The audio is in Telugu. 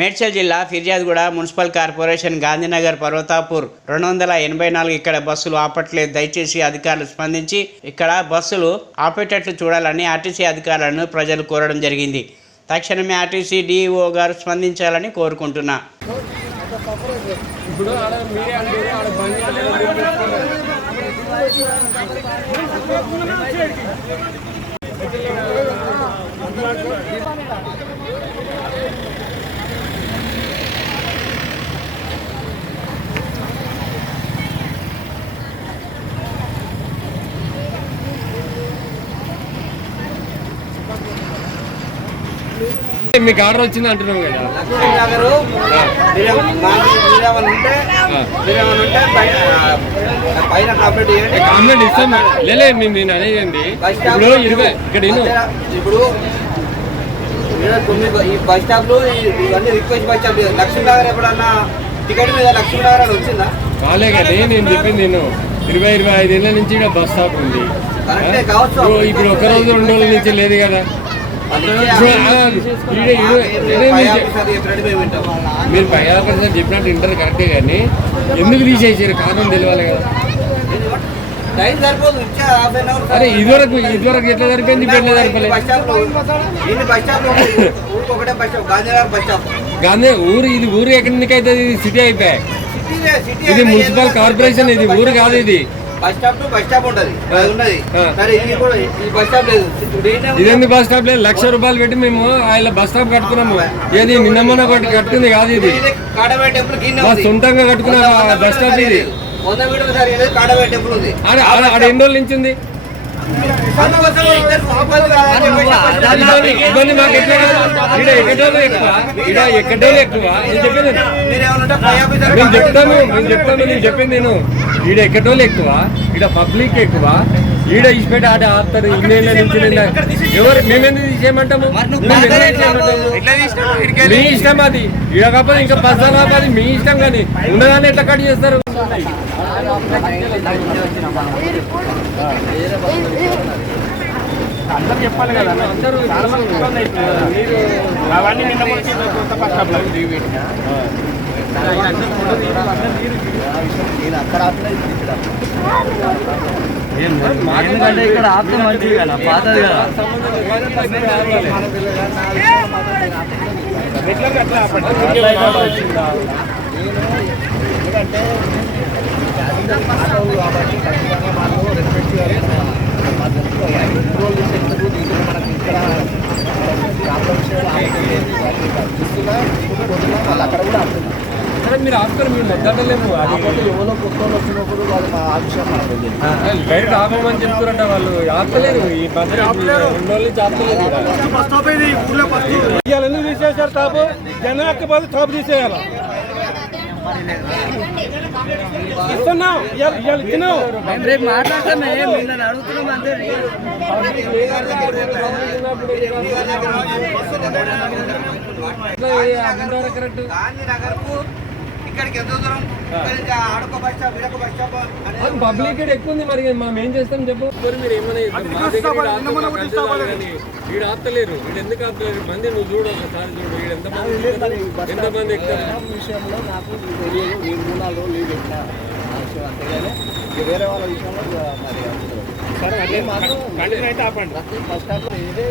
మేడ్చల్ జిల్లా ఫిర్యాదుగూడ మున్సిపల్ కార్పొరేషన్ గాంధీనగర్ పర్వతాపూర్ రెండు వందల ఎనభై నాలుగు ఇక్కడ బస్సులు ఆపట్లేదు. దయచేసి అధికారులు స్పందించి ఇక్కడ బస్సులు ఆపేటట్లు చూడాలని ఆర్టీసీ అధికారులను ప్రజలు కోరడం జరిగింది. తక్షణమే ఆర్టీసీ డిఈఓ గారు స్పందించాలని కోరుకుంటున్నా. ఇప్పుడు ఆడ మీరే అంటారు ఆడ బండి మీకు ఆర్డర్ వచ్చింది అంటున్నాం కదా. ఉంటే పైన కంప్లీట్ చేయండి ఇస్తాం. లేలే మేము నేను స్టాప్ ఇప్పుడు ఇరవై ఇక్కడ ఇప్పుడు ఈ బస్ స్టాప్లు ఇవన్నీ రిక్వెస్ట్ బస్ స్టాప్ లక్ష్మీనగర్ ఎప్పుడన్నా టికెట్ మీద లక్ష్మీనగర్ అని వచ్చిందా? కాలే కానీ నేను చెప్పింది నేను. ఇరవై ఇరవై ఐదేళ్ళ నుంచి ఇక్కడ బస్ స్టాప్ ఉంది. ఇప్పుడు ఒక రోజు రెండు రోజుల నుంచి లేదు కదా. మీరు పై ఆఫీసర్ చెప్పినట్టు ఇంటర్ కరెక్టే కానీ ఎందుకు తీసేసారు? కారణం తెలియాలి కదా. అరే ఇదివరకు ఇదివరకు ఎట్లా సరిపోయింది? ఇప్పుడు ఎట్లా సరిపోలేదు? గాంధీ ఊరు ఇది ఊరు ఎక్కడికి అయితే ఇది? సిటీ అయిపోయాయి. ఇది మున్సిపల్ కార్పొరేషన్ ఇది ఊరు కాదు ఇది. Bus stop to bus stop ఉంటది. అది ఉన్నది. ఆ. సరే ఇది కూడా ఈ బస్ స్టాప్ లేదు. ఇప్పుడు ఏంటంటే ఇదేంది బస్ స్టాప్ లేదు? లక్ష రూపాయలు పెట్టి మేము ఆయన బస్ స్టాప్ కట్టుకున్నాము. ఏది నిన్న మొన్న ఒకటి కట్టుకుంది కాదు ఇది. టెంపుల్ మా. సొంతంగా కట్టుకున్న బస్ స్టాప్ ఇది. వంద మీటర్లు సరిగలేదు కాడవే టెంపుల్ ఉంది. ఆడ ఆడ ఆడ ఎన్ని రోజుల నుంచి ఉంది? మాకు ఎట్లా ఎక్కడోళ్ళు ఎక్కువ. ఈడ ఎక్కడోళ్ళు ఎక్కువ. నేను చెప్పింది నేను చెప్పింది నేను. ఈడ ఎక్కడోళ్ళు ఎక్కువ ఈడ పబ్లిక్ ఎక్కువ ఈడ ఇచ్చిపెట్టి ఆడ ఆపుతారు ఇన్నేళ్ళ నుంచి నిన్న ఎవరు మేమెందుకు తీసేయమంటాము? మీ ఇష్టం అది. ఈడ కాకపోతే ఇంకా పర్సనల్ కాకపోతే మీ ఇష్టం కానీ. ఉన్నదాన్ని ఎట్లా కట్ చేస్తారు? అందరూ చెప్పాలి కదా అందరూ చాలా మంది ఇబ్బంది అవుతుంది కదా. మీరు అవన్నీ నిన్న మొన్న చేసిన కొత్త బస్ స్టాప్లో ఎందుకంటే ఇక్కడ ఆపితే మంచిది కదా పాతది కదా. మీరు ఆపుతారు మీరు మొద్దలేము అది డైరెక్ట్ ఆపమని చెప్తారంట వాళ్ళు. ఆపలేరు. ఈ మధ్య రెండు రోజుల నుంచి ఆపలేదు ఇవాళ. ఎందుకు తీసేశారు టాపు? జనం ఎక్కకపోతే టాపు తీసేయాలి? రేపు మాట్లాడతామే. మిమ్మల్ని అడుగుతున్నాం అంతే. కరెక్ట్? గాంధీనగర్కు ఇక్కడికి ఎంత దూరం? ఇక్కడి నుంచి ఆడొక బస్ స్టాప్ ఇడొక బస్ స్టాప్ అనేది పబ్లిక్ ఇక్కడ ఎక్కువ ఉంది మరి మనం ఏం చేస్తాం చెప్పు? మరి మీరు ఏమైనా ఈడ ఆపుతలేరు ఈడ ఎందుకు ఆపుతలేరు మంది నువ్వు చూడు ఒకసారి చూడు. ఈడ ఎంత మంది ఎక్కుతారు? ఎంత విషయంలో నాకు తెలియదు మూడు నాలుగు రోజులు లీవ్ పెట్టిన. అంతేగాని వేరే వాళ్ళ విషయంలో మరి బస్ ఏదే